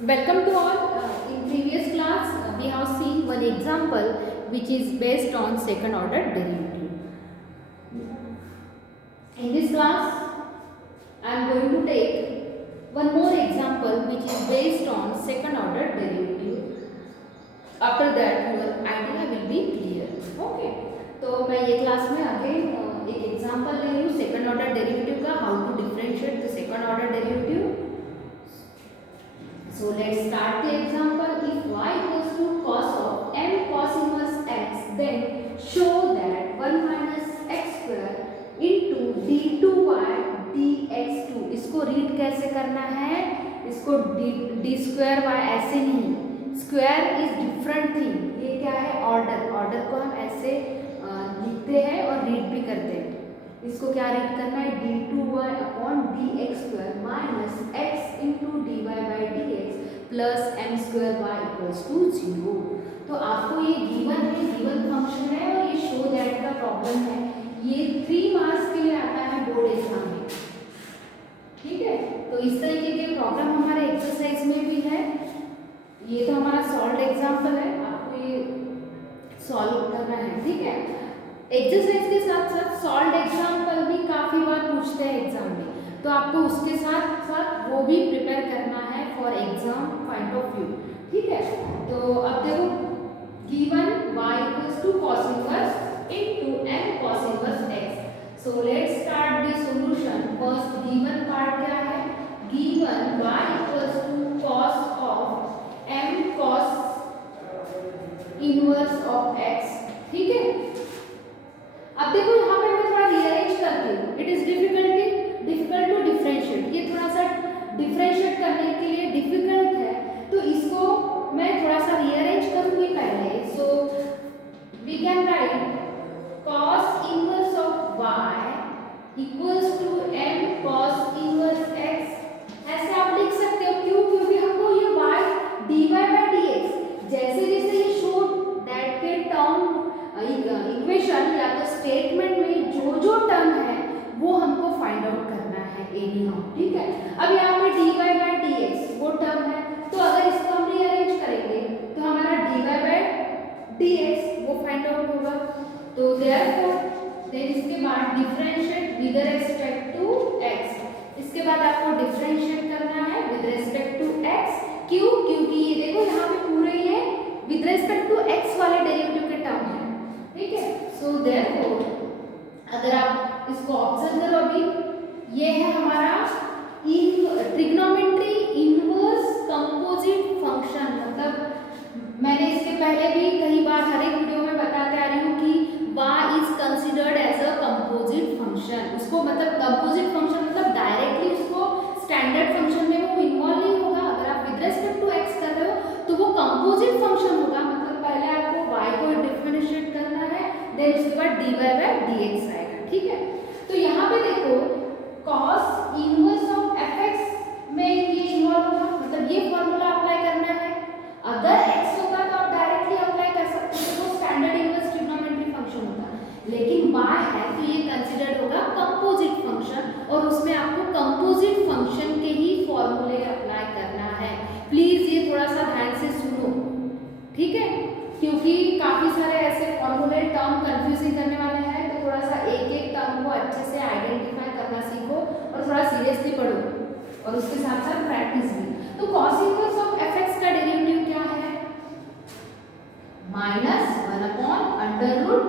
Welcome to all. In previous class, we have seen one example which is based on second order derivative. In this class, I am going to take one more example which is based on second order derivative. After that, your idea will be clear. Okay. तो मैं ये class में again एक example ले रही हूँ second order derivative का, how to differentiate the second order derivative. So let's start the example. If y equals to cos of m cos inverse x, then show that 1 minus x square into d2y dx2. इसको read कैसे करना है? इसको d square y ऐसे नहीं, square is different thing. ये क्या है? ऑर्डर. ऑर्डर को हम ऐसे लिखते हैं और रीड भी करते हैं. इसको क्या रीड करना है? d2y upon dx square minus x into dy by dx plus M square Y equals to 0. तो आपको ये गिवन है, गिवन फंक्शन है और ये शो दैट का प्रॉब्लम है. ये 3 मार्क्स के लिए आता है बोर्ड एग्जाम में. ठीक है, तो इस तरीके के प्रॉब्लम हमारे एक्सरसाइज में भी है. ये तो हमारा सॉल्व एग्जाम्पल है, आपको ये सॉल्व करना है. ठीक है, एक्सरसाइज के साथ साथ सॉल्व एग्जाम्पल भी काफी बार पूछते हैं एग्जाम में, तो आपको उसके साथ साथ वो भी प्रिपेयर करना है for exam point of view. ठीक है, तो अब देखो given y equals to cos inverse into m cos inverse x. So let's start the solution. First given part क्या है? Given y equals to cos of m cos inverse of x. ठीक है, अब देखो यहाँ पे मैं थोड़ा रीअरेंज करती हूँ. It is difficult to differentiate. ये थोड़ा सा डिफरेंशिएट करने के लिए डिफिकल्ट है, तो इसको मैं थोड़ा सा रीअरेंज करूंगी पहले. So we can write cos inverse of y equals to m cos inverse x. ऐसे आप लिख सकते हो. क्यों? क्योंकि हमको ये y dy by dx जैसे जैसे ये शो दैट के टर्म इक्वेशन या तो स्टेटमेंट में जो जो टर्म है वो हमको फाइंड आउट करना है एनी हाउ. ठीक है, अब यहाँ पे dy by dx वो टर्म है, तो अगर इसको हम रीअरेंज करेंगे तो हमारा dy by dx वो फाइंड आउट होगा. तो देयरफॉर देन इसके बाद differentiate with respect to x. इसके बाद आपको डिफरेंशिएट करना है विद रिस्पेक्ट टू x. क्यों? क्योंकि ये देखो यहाँ पे पूरे ये विद रिस्पेक्ट टू x वाले डेरिवेटिव के टर्म है. ठीक है, सो देयरफॉर अगर आप इसको ऑब्जर्व करो, अभी ये है हमारा ट्रिग्नोमेट्री इनवर्स कंपोजिट फंक्शन. मतलब मैंने इसके पहले भी कई बार हर एक वीडियो में बताते आ रही हूँ कि y is considered as a composite function. उसको मतलब कंपोजिट फंक्शन मतलब डायरेक्टली उसको स्टैंडर्ड फंक्शन में वो इन्वॉल्व नहीं होगा. अगर आप विद रिस्पेक्ट टू x कर रहे हो तो वो कंपोजिट फंक्शन होगा. मतलब पहले आपको y को डिफरेंशिएट करना है, देन उसके बाद dy by dx आएगा. ठीक है, तो यहाँ पे देखो cos इनवर्स ऑफ fx में ये इन्वॉल्व होगा. मतलब ये फॉर्मूला अप्लाई करना है. अगर x होगा तो आप डायरेक्टली अप्लाई कर सकते हो, तो स्टैंडर्ड इनवर्स ट्रिग्नोमेट्री फंक्शन होगा. लेकिन y है तो ये कंसीडर्ड होगा कंपोजिट फंक्शन, और उसमें आपको कंपोजिट फंक्शन के ही फॉर्मूले अप्लाई करना है. प्लीज ये थोड़ा सा ध्यान से सुनो. ठीक है, क्योंकि काफी सारे ऐसे फॉर्मूले टर्म कंफ्यूजिंग करने वाले हैं, तो थोड़ा सा एक एक टर्म को अच्छे से आइडेंटिफाई करना सीखो और थोड़ा सीरियसली पढ़ो, और उसके साथ साथ प्रैक्टिस भी. तो cos इनवर्स ऑफ fx का डेरिवेटिव क्या है? Minus 1 upon under root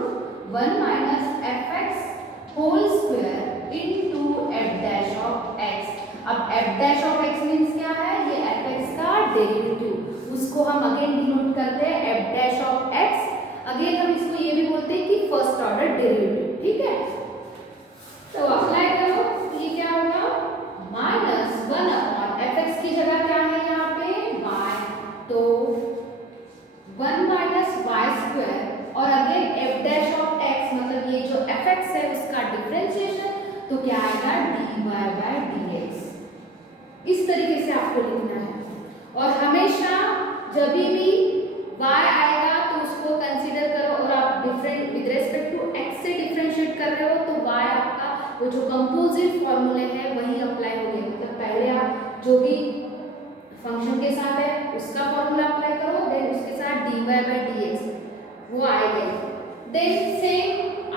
1 minus fx whole square into f dash of x. अब f dash of x means क्या है? ये fx का डेरिवेटिव. उसको हम अगेन डिनोट करते हैं f dash of x. Again हम इसको ये भी बोलते हैं कि फर्स्ट ऑर्डर डेरिवेटिव. ठीक है, तो अप्लाई करो. ये क्या होगा? माइनस 1 अपॉन fx की जगह क्या है यहाँ पे? y. तो 1 माइनस y स्क्वायर और again f dash of x मतलब ये जो fx है उसका डिफरेंशिएशन, तो क्या आएगा? dy by dx. इस तरीके से आपको लिखना है. और हमेशा जब भी y आएगा तो उसको कंसीडर करो, और आप different with respect to x से डिफरेंशिएट कर रहे हो तो y आपका वो जो कंपोजिट फॉर्मूले हैं वही अप्लाई होंगे. मतलब पहले आप जो भी फंक्शन के साथ है उसका फॉर्मूला अप्लाई करो, देन उसके साथ dy बाई dx वो आएगा। देन सेम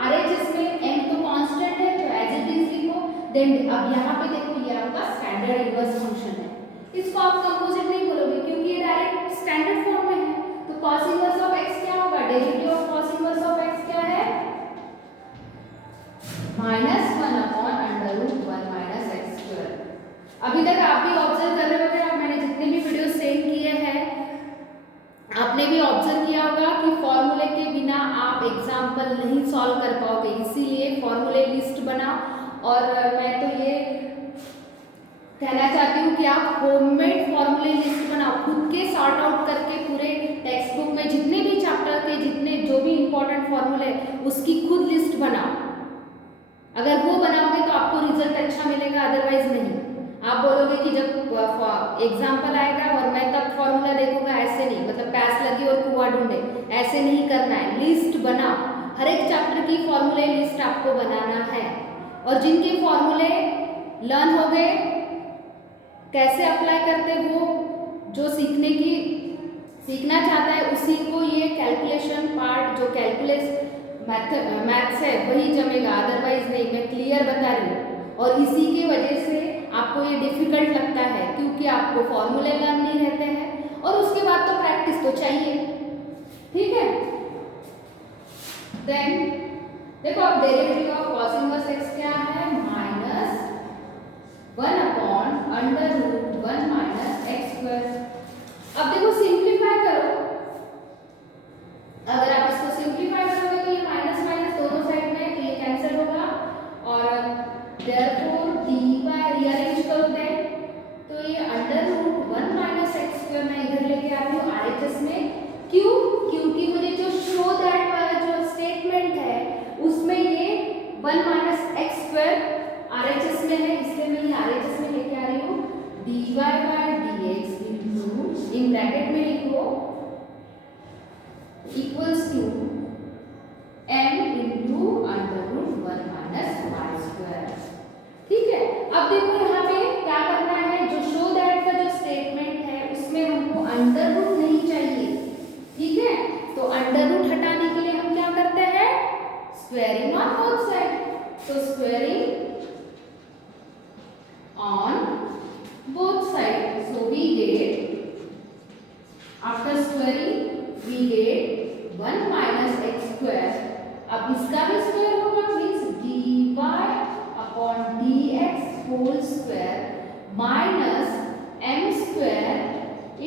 RHS में m तो कांस्टेंट है तो एज इट इज लिखो। देन अब यहाँ पे देखो ये आपका स्टैंडर्ड इनवर्स फंक्शन है, इसको आप कंपोजिट नहीं बोलोगे क्योंकि ये डायरेक्ट स्टैंडर्ड फॉर्म में है। तो cos इनवर्स ऑफ x क्या होगा, derivative of cos inverse of x क्या है, -1 upon under root 1 minus x square. अभी तक आप भी ऑब्जर्व कर रहे होंगे, आप मैंने जितने भी वीडियो सेंड किए हैं आपने भी ऑब्जर्व किया होगा कि फॉर्मूले के बिना आप एग्जाम्पल नहीं सॉल्व कर पाओगे, इसीलिए फॉर्मूले लिस्ट बनाओ। और मैं तो ये कहना चाहती हूँ कि आप होममेड फॉर्मूले लिस्ट बनाओ, खुद के सॉर्ट आउट करके पूरे टेक्स्ट बुक में जितने भी चैप्टर के जितने जो भी इंपॉर्टेंट फॉर्मूले उसकी खुद लिस्ट बनाओ। अगर वो बनाओगे तो आपको रिजल्ट अच्छा मिलेगा, अदरवाइज नहीं। आप बोलोगे कि जब एग्जाम्पल आएगा और मैं तब फॉर्मूला देखूंगा, ऐसे नहीं, मतलब प्यास लगी और कुआं ढूंढे, ऐसे नहीं करना है। लिस्ट बनाओ, हर एक चैप्टर की फॉर्मूले लिस्ट आपको बनाना है। और जिनके फॉर्मूले लर्न हो गए कैसे अप्लाई करते, वो जो सीखना चाहता है उसी को ये कैलकुलेशन पार्ट जो मैथ्स है वही जमेगा, अदरवाइज नहीं। मैं क्लियर बता रही हूँ। और इसी के वजह से आपको ये डिफिकल्ट लगता है क्योंकि आपको फॉर्मूले लर्न नहीं रहते हैं और उसके बाद तो प्रैक्टिस तो चाहिए, ठीक है। देन देखो अब derivative of cos inverse x क्या है, -1 upon under root 1 minus x square. अब देखो सिंप्लीफाई करो, अगर आप इसको सिंप्लीफाई करोगे तो ये माइनस माइनस दोनों साइड में तो ये कैंसिल होगा और देयरफॉर dy रीअरेंज करो देन तो ये under root 1 minus x square मैं इधर लेके आ रही हूँ RHS में। क्यों, क्योंकि मुझे जो शो दैट वाला जो स्टेटमेंट है उसमें ये 1 माइनस एक्स स्क्वायर RHS में है, इसलिए मैं ये RHS में लेके आ रही हूँ। dy by dx into in bracket में लिखो equals to m into under root 1 minus y square, ठीक है। अब देखो यहाँ पे क्या करना है, जो शो दैट का जो स्टेटमेंट है उसमें हमको अंडर रूट नहीं चाहिए, ठीक है। तो अंडर रूट हटाने के लिए हम क्या करते हैं, स्क्वेयरिंग ऑन बोथ साइड। तो squaring on both side, so we get after squaring we get 1 minus x square. अब इसका भी स्क्वायर होगा, means dy upon dx whole square minus m square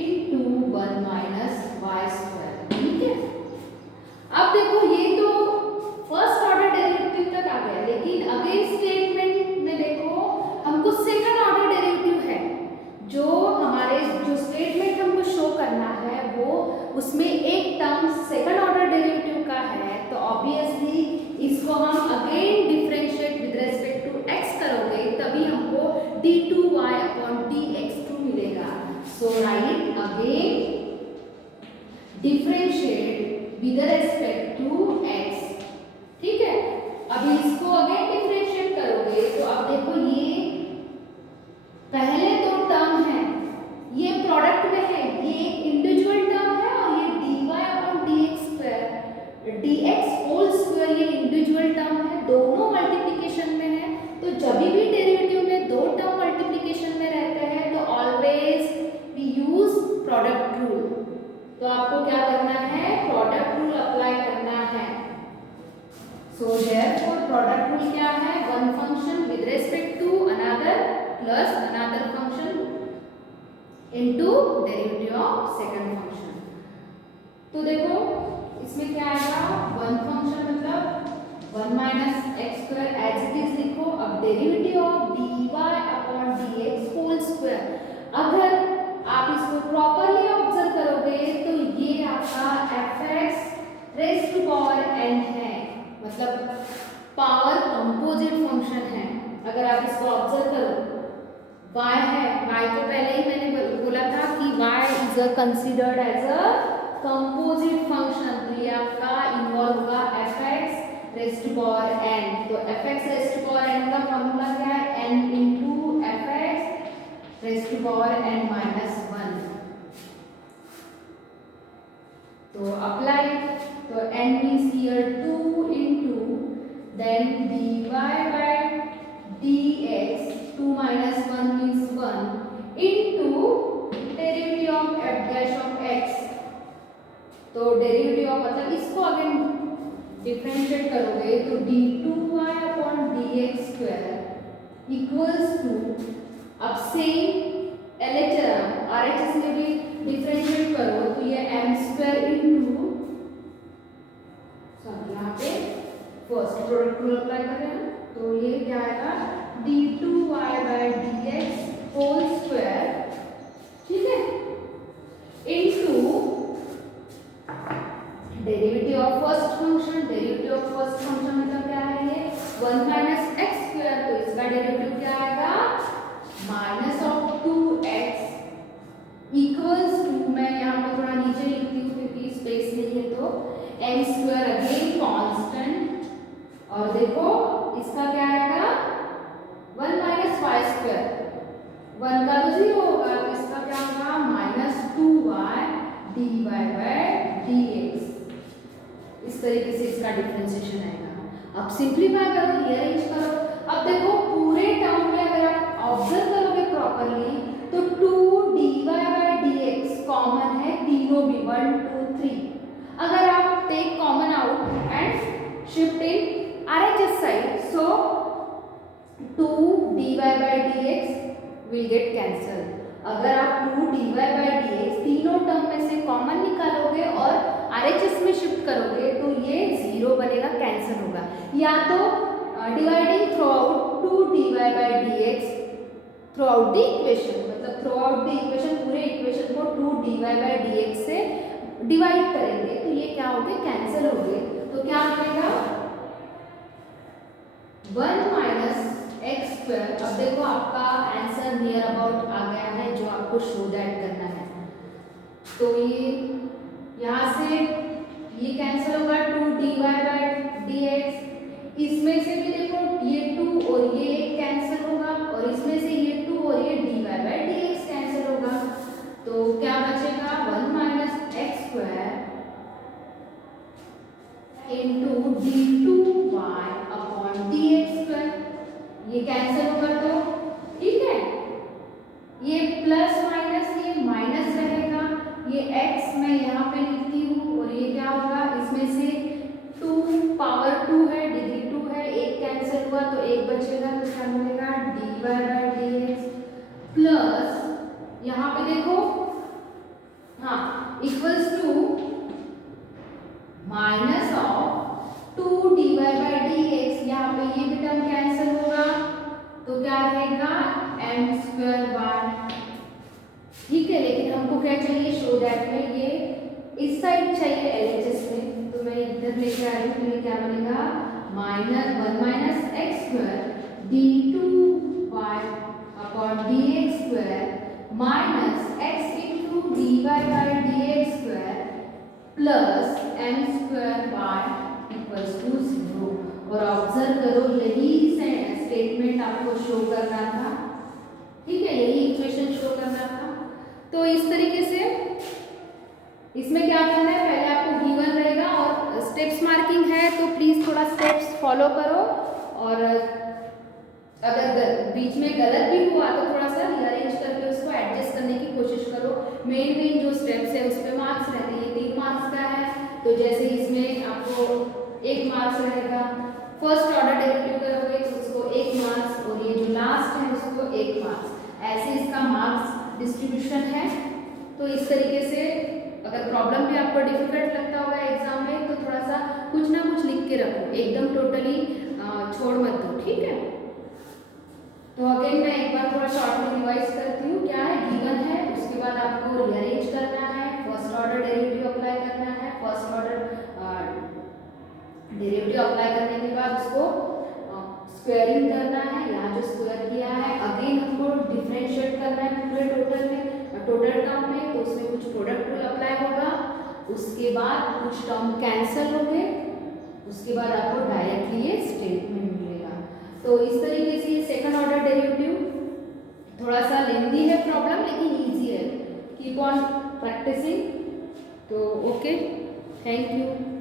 into 1 minus y square, ठीक है। अब देखो ये तो फर्स्ट ऑर्डर डेरिवेटिव तक आ गया, लेकिन अगेन स्टेटमेंट में देखो हमको सेकंड ऑर्डर डेरिवेटिव है। जो हमारे जो स्टेटमेंट हमको शो करना है वो उसमें एक टर्म सेकंड ऑर्डर डेरिवेटिव का है, तो ऑब्वियसली इसको हम again differentiate with respect to x करोगे तभी हमको d2y अपॉन dx2 मिलेगा। So right again differentiate with respect to x, ठीक है। अभी इसको अगेन डिफरेंशिएट करोगे तो अब देखो ये पहले दो टर्म है ये प्रोडक्ट में है, ये एक इंडिविजुअल टर्म है और ये dy upon dx square dx whole square ये इंडिविजुअल टर्म है, दोनों मल्टीप्लिकेशन में है। तो जब भी डेरिवेटिव में दो टर्म मल्टीप्लिकेशन में रहते हैं तो always we use product rule. तो आपको क्या करना है, प्रोडक्ट रूल अप्लाई करना है। सो देयरफॉर प्रोडक्ट रूल क्या है, one function with respect to another plus another function into derivative of second function. तो देखो इसमें क्या आएगा, वन फंक्शन मतलब 1 minus x square as it is लिखो। अब derivative of dy upon dx whole square, अगर आप इसको प्रॉपरली ऑब्जर्व करोगे तो ये आपका fx raise to power n है, मतलब पावर कंपोजिट फंक्शन है। अगर आप इसको ऑब्जर्व करो y है, y को पहले ही मैंने बोला था कि y is considered as a composite function, तो ये आपका इन्वॉल्व होगा fx raise to power n। तो fx raise to power n का फॉर्मूला क्या है, n into fx raise to power n minus 1। तो अप्लाई, तो n means here 2 into then dy by dx, 2 minus 1 means 1 into derivative of f dash of x। तो derivative of मतलब इसको अगर differentiate करोगे तो d2y upon dx square equals to, अब same LHS RHS में भी डिफरेंशिएट करो तो ये m स्क्वायर इनटू, सॉरी यहाँ पे फर्स्ट प्रोडक्ट रूल अप्लाई कर रहे हैं, तो ये क्या आएगा d2y by dx whole square, ठीक है, into derivative of first function. Derivative of first function मतलब क्या है, ये 1 माइनस एक्स स्क्वायर, तो इसका डेरिवेटिव क्या आएगा minus of 2x equals to, मैं यहाँ पे थोड़ा नीचे लिखती हूँ क्योंकि स्पेस नहीं है, तो m स्क्वायर अगेन कांस्टेंट, और देखो इसका क्या आएगा 1 माइनस वाई स्क्वायर, 1 का तो 0 होगा, तो इसका क्या होगा minus 2y dy by dx। इस तरीके से इसका डिफरेंशिएशन आएगा। अब सिंप्लीफाई करो, रीअरेंज करो। अब देखो पूरे टर्म में अगर आप ऑब्जर्व करोगे प्रॉपर्ली तो 2 dy by dx कॉमन है, तीनों भी 1 2 3। अगर आप take common out and shift in RHS side, so 2 dy by dx will get cancel. अगर आप 2 dy by dx तीनों टर्म में से कॉमन निकालोगे और RHS में शिफ्ट करोगे तो ये 0 बनेगा, कैंसिल होगा। या तो dividing through out 2 dy by dx through out the equation, मतलब थ्रू आउट द इक्वेशन, पूरे इक्वेशन को 2 dy by dx से डिवाइड करेंगे तो ये क्या हो गए, कैंसिल हो गए। तो क्या बनेगा 1 माइनस एक्स स्क्वायर। अब देखो आपका आंसर नियर अबाउट आ गया है, जो आपको शो दैट करना है। तो ये यहाँ से ये कैंसिल होगा 2 dy by dx, इसमें से भी देखो ये 2 और ये 1 कैंसिल होगा, और इसमें से ये 2 और ये dy by dx कैंसिल होगा, तो क्या बचेगा 1 minus x square into d2y upon dx square, ये कैंसिल होगा तो ठीक है, ये प्लस माइनस ये माइनस रहेगा, ये x मैं यहाँ पे लिखती हूँ, और ये क्या होगा इसमें से 2 पावर 2 है, डिग्री 2 है, 1 कैंसिल हुआ तो 1 बचेगा, तो क्या मिलेगा dy by dx प्लस यहाँ पे देखो हाँ equals to minus of 2 dy by dx, यहाँ पे ये भी टर्म कैंसिल होगा तो क्या रहेगा m स्क्वायर बाय, ठीक है। लेकिन हमको क्या चाहिए, शो दैट में ये इस साइड चाहिए LHS में, तो मैं इधर लेके आ रही हूँ, तो ये क्या बनेगा minus 1 minus x square d2y upon dx square minus x into dy by dx square plus m square by equals to 0। और ऑब्जर्व करो यही स्टेटमेंट आपको शो करना था, ठीक है, यही इक्वेशन शो करना था। तो इस तरीके से इसमें क्या करना है, पहले आपको गिवन रहेगा और स्टेप्स मार्किंग है, तो प्लीज थोड़ा स्टेप्स फॉलो करो, और अगर बीच में गलत भी हुआ तो थोड़ा सा रीअरेंज करके उसको एडजस्ट करने की कोशिश करो। मेन जो स्टेप्स है उस पर मार्क्स रहते हैं, 3 मार्क्स का है, तो जैसे इसमें आपको 1 मार्क्स रहेगा, फर्स्ट ऑर्डर डेरिवेटिव करोगे तो उसको 1 मार्क्स, और ये जो लास्ट है उसको 1 मार्क्स, ऐसे इसका मार्क्स डिस्ट्रीब्यूशन है। तो इस तरीके से अगर प्रॉब्लम भी आपको डिफिकल्ट लगता होगा एग्जाम में तो थोड़ा सा कुछ ना कुछ लिख के रखो, एकदम टोटली छोड़ मत दो, ठीक है। तो अगेन मैं एक बार थोड़ा शॉर्ट में रिवाइज करती हूँ, क्या है गिवन है, उसके बाद आपको रीअरेंज करना है, फर्स्ट ऑर्डर डेरिवेटिव अप्लाई करना है, फर्स्ट ऑर्डर डेरिवेटिव अप्लाई करने के बाद उसको स्क्वायरिंग करना है, यहाँ जो स्क्वायर किया है अगेन हमको डिफरेंशिएट करना है पूरे टोटल में, टोटल टर्म में, तो उसमें कुछ प्रोडक्ट रूल अप्लाई होगा, उसके बाद कुछ टर्म कैंसिल हो गए, उसके बाद आपको डायरेक्टली ये स्टेटमेंट मिलेगा। तो इस तरीके से सेकंड ऑर्डर डेरिवेटिव थोड़ा सा लेंदी है प्रॉब्लम, लेकिन इजी है, कीप ऑन प्रैक्टिसिंग। तो ओके। Thank you.